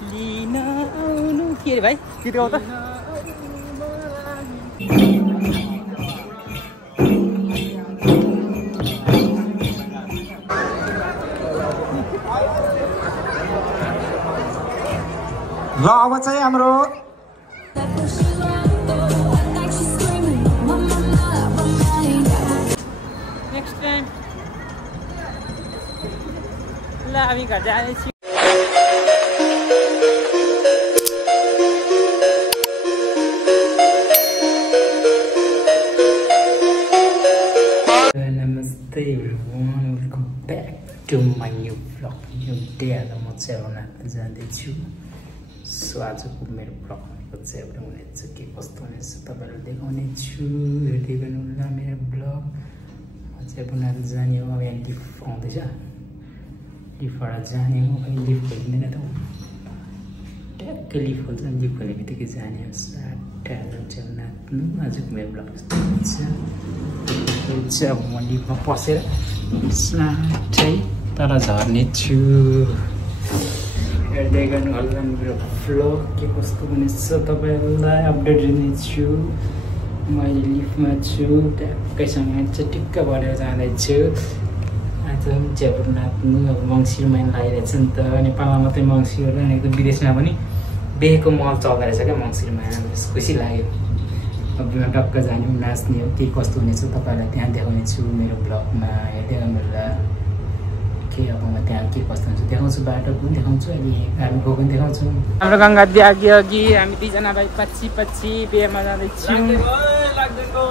लिन आउनु के रे भाइ गीत गाउ त ल अब चाहिँ हाम्रो नेक्स्ट टाइम ल हामी घर जानेछु Namaste everyone, welcome back to my new vlog. New day आज म च्याब्रुङ जाँदैछु। सो आजको मेरो भ्लग च्याब्रुङ हुनेछ के कस्तो हुनेछ तपाईहरुलाई देखाउने छु। हेर्दै गर्नुहोला मेरो भ्लग। च्याब्रुङ जाने हो अब यहाँ लिफ्ट आउँदैछ। लिफ्टबाट जाने हो खै लिफ्ट खोलिँदैन त। ट्याक्कै लिफ्ट खोल्छ नि लिफ्ट खोले बित्तिकै जाने हो। च्याब्रुङ आजको मेरो भ्लग यस्तो हुन्छ। अब म लिफ्टमा पसेर साथै तर झर्ने छु। हेर्दै गर्नु होला मेरो भ्लग के कस्तो हुनेछ तपाईहरुलाई अपडेट दिनेछु। म अहिले लिफ्टमा छु ट्याक्कैसँग चटिक्क बढेर जाँदैछु। आज च्याब्रुङ नाच्नु अब मङ्सिर महिना लागिरहेछ नि त। नेपालमा मात्रै मङ्सिर हो अनि विदेशमा पनि बिहेको महल चल्दो रहेछ क्या मङ्सिर महिना। खुसी लाग्यो। अब टक्क जाने नाच्ने हो के कस्तो हुनेछ तपाईहरुलाई त्यहाँ देखाउने छु मेरो भ्लगमा। हेर्दै गर्नुहोला के अब म त्यहाँ के कस्तो हुन्छ देखाउँछु। बाटो पनि देखाउँछु अहिले गाडीको पनि देखाउँछु। हाम्रो गङ्गा दी अघि अघि हामी दुईजना भाइ पछि पछि बिहेमा जाँदैछौँ।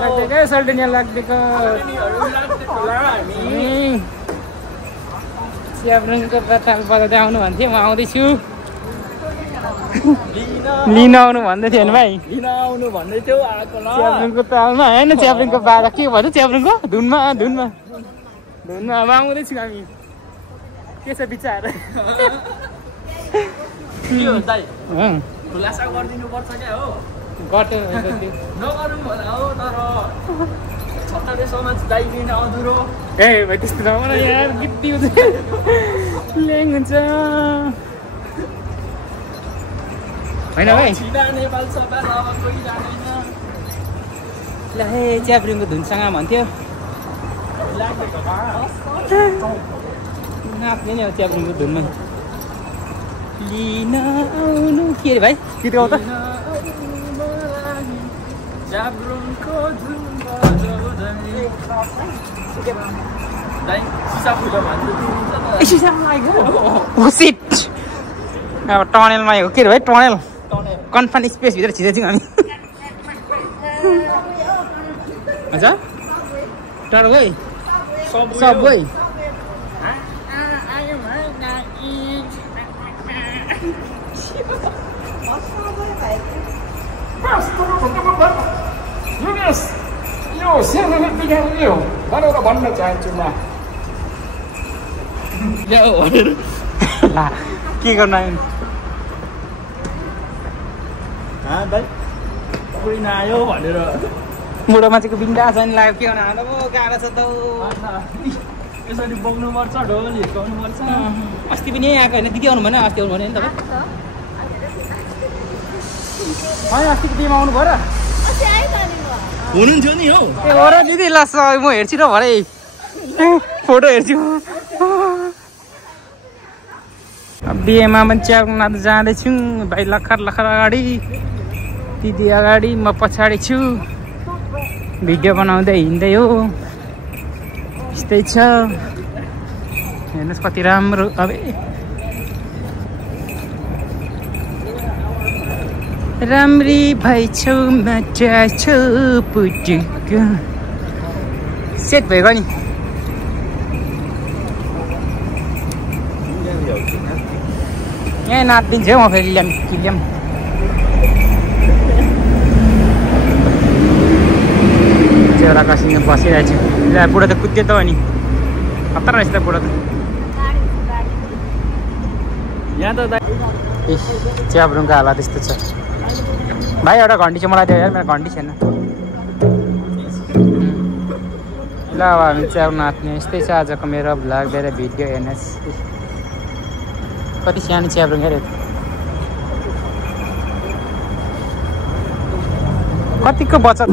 लाग्दैको सल्टेनिया लाग्दैको च्याब्रुङको बचाल बजाउँदै आउनु भन्थ्यो म आउँदैछु। लिन आउनु भन्दै थियो भाइ लिन आउनु भन्दै थियो आएको ल च्याब्रुङको तालमा हैन च्याब्रुङको बाजा के भन्छ च्याब्रुङको धुनमा धुनमा धुनमा अब आउँदैछु हामी। के छ विचार के हो दाइ खुलासा गरिदिनु पर्छ क्या हो गटो नगरौँ होला हो तर सटरडे समाज दाइ लिन अधुरो ए भाइ त्यस्तो नभन यार गिट्टी हुन्छ ल्याङ हुन्छ होइन भाइ नेपाल सभा अब कोही जाँदैन ल हे च्याब्रुङको धुनसँग भन्थ्यो नाच्ने नि हो च्याब्रुङको धुनमा। लिन आउनु के रे भाइ गीत गाउ त च्याब्रुङको धुन दाइ सिसा फुल्यो ओ सिट अब टनेलमा हो के रे भाइ टनेल कन्फाइन स्पेसभित्र छिरेछौँ हामी। हजुर टाढो गई सब गई यो सेनाले बिगार्यो भनेर भन्न चाहन्छु म। के गर्नु आयो दाइ कोही नआयो भनेर बुढो मान्छेको बिन्दा छ नि लाग्यो के गर्नु आउँदा पो गाह्रो छ त यसरी बोक्नुपर्छ ढोल हिर्काउनु पर्छ। अस्ति पनि आएको होइन दिदी आउनु भएन अस्ति आउनु भने नि तपाईँ होइन अस्तिको दिदीमा आउनु भयो र हुनुहुन्थ्यो नि हौ ए हो र दिदी ल म हेर्छु र भरे फोटो हेर्छु। बिहेमा पनि च्याब्रुङ नाच्न जाँदैछौँ भाइ लखर लखर अगाडि दिदी अगाडि म पछाडि छु भिडियो बनाउँदै हिँड्दै हो यस्तै छ हेर्नुहोस् कति राम्रो। अब राम्री भाइ छौ माटा छौ पुटुक सेट भएको नि यहाँ नाचिदिन्छु हौ म फेरि ल्याम किल्याम चेउरा कसिङ बसिरहेको छु। ल बुढो त कुद्यो त अनि खतरा रहेछ त बुढो त यहाँ त च्याब्रुङको हालत यस्तो छ भाइ। एउटा घन्टी चाहिँ मलाई दियो यार मेरो घन्टी छैन। ल अब हामी च्याब्रुङ नाच्ने यस्तै छ आजको मेरो भ्लग मेरो भिडियो हेर्नुहोस् कति सानो च्याब्रुङ हेऱ्यो कतिको बचत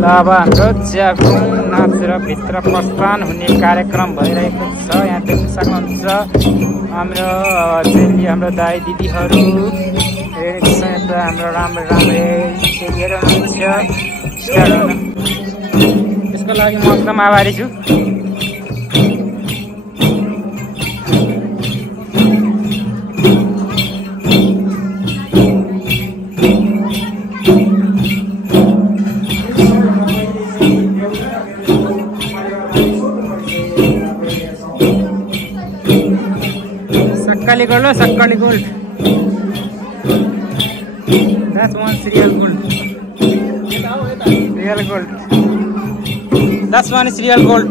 ल अब हाम्रो च्याखुङ नाच र भित्र प्रस्थान हुने कार्यक्रम भइरहेको छ। यहाँ देख्न सक्नुहुन्छ हाम्रो चेली हाम्रो दाइ दिदीहरू हाम्रो राम्रो चेलीहरू हुनुहुन्छ। त्यसको लागि म एकदम आभारी छु। Sakali gold. That's one real gold. Real gold. That's one is real gold.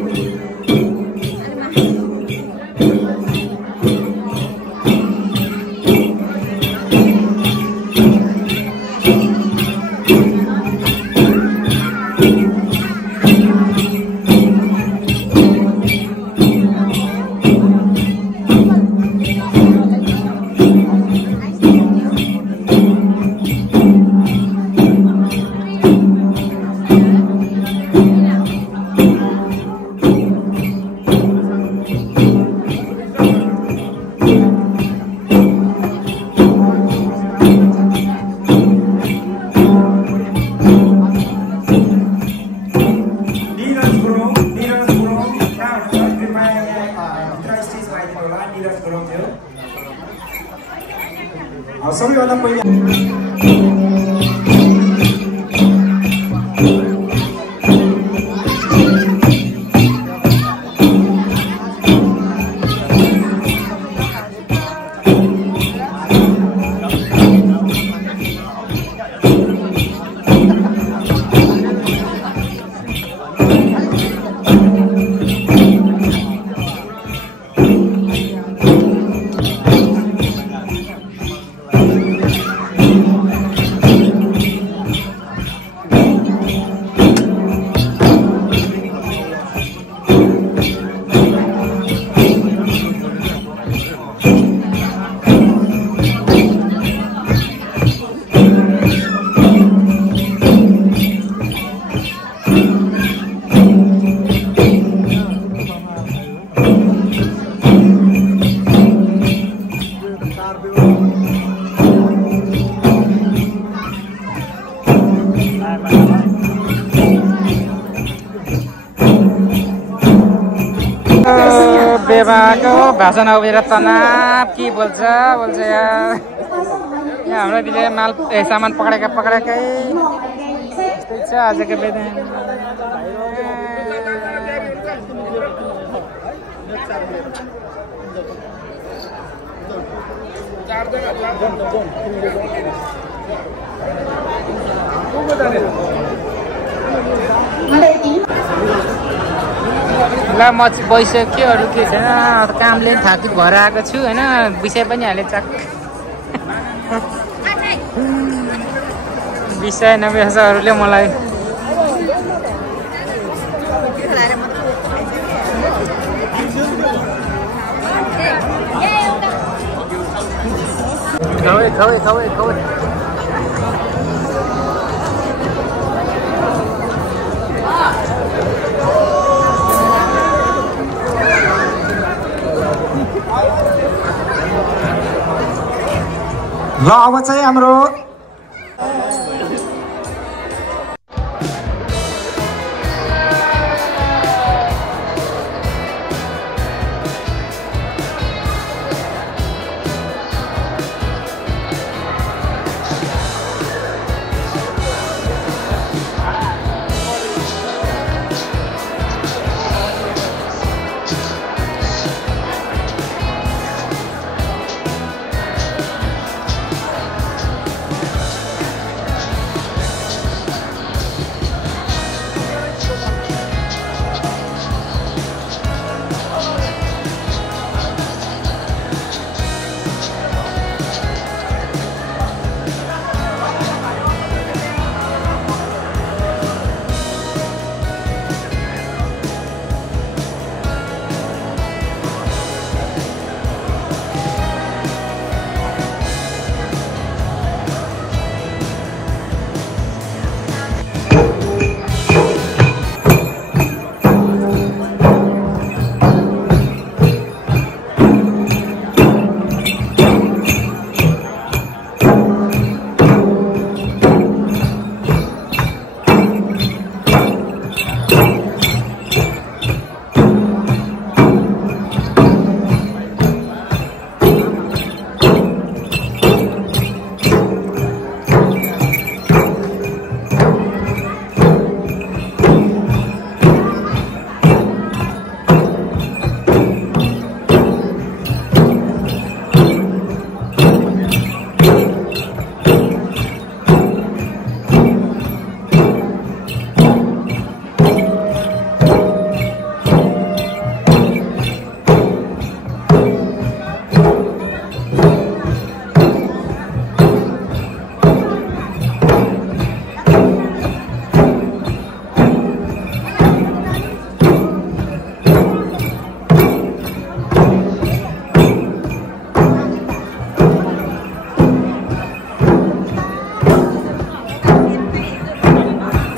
सबैभन्दा पहिला बेबाको भाषण उभिएर तनाव के बोल्छ यहाँ हाम्रो बिले माल सामान पक्राएकै यस्तै छ आजको बेला। ल म चाहिँ बसिसक्यो, अरू के छैन। कामले थाकित भएर आएको छु होइन, विषय पनि हाले चाक विषय नबिर्सहरूले मलाई खवै ल अब चाहिँ हाम्रो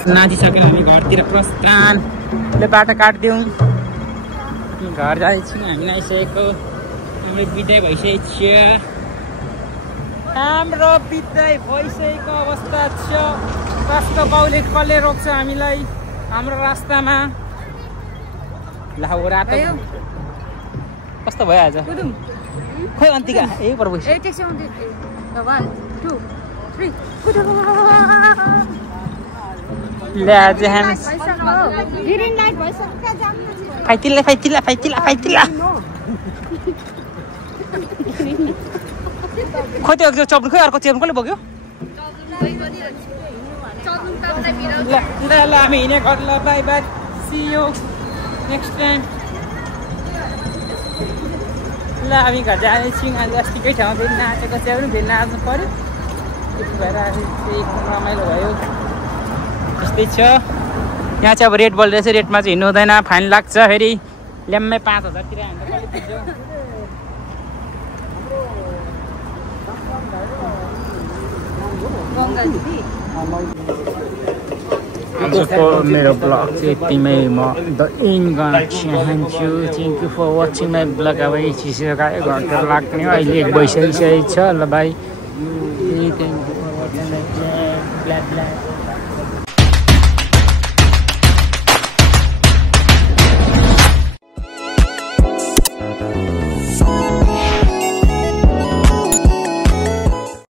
नाचिसकेर हामी घरतिर प्रस्थान ले बाटो काट्दिउँ घर जाँदैछौँ हामी आइसकेको हाम्रो बिदाइ भइसकेको छ हाम्रो बिदाइ भइसकेको अवस्था छ कस्तो बाउले कसले रोक्छ हामीलाई हाम्रो रास्तामा लाहो रातो कस्तो भयो आज खोइ अन्तिका ए प्रभु ले आज हामी फाइटिला खोइ त्यो चप्नु खोइ अर्को चेप्नु कसले बोक्यो ल हामी हिँडे घर ल bye bye see you next time ल हामी घर जाँदैछौँ आज अस्तिकै ठाउँ फेरि नाचेको चाहिँ पनि फेरि नाच्नु पऱ्यो त्यति भएर रमाइलो भयो त्यस्तै छ यहाँ चाहिँ अब रेट बल्दैछ रेटमा चाहिँ हिँड्नु हुँदैन फाइन लाग्छ फेरि ल्याम्मै 5000 तिर हामीलाई कहिले पुग्छ आजको मेरो ब्लग चाहिँ यतिमै म द एन्ड गर्न चाहन्छु thank you for watching my blog अब चिसो घन्टा लाग्ने अहिले 1 बजिसकेको छ ल भाइ थ्याङ्क यू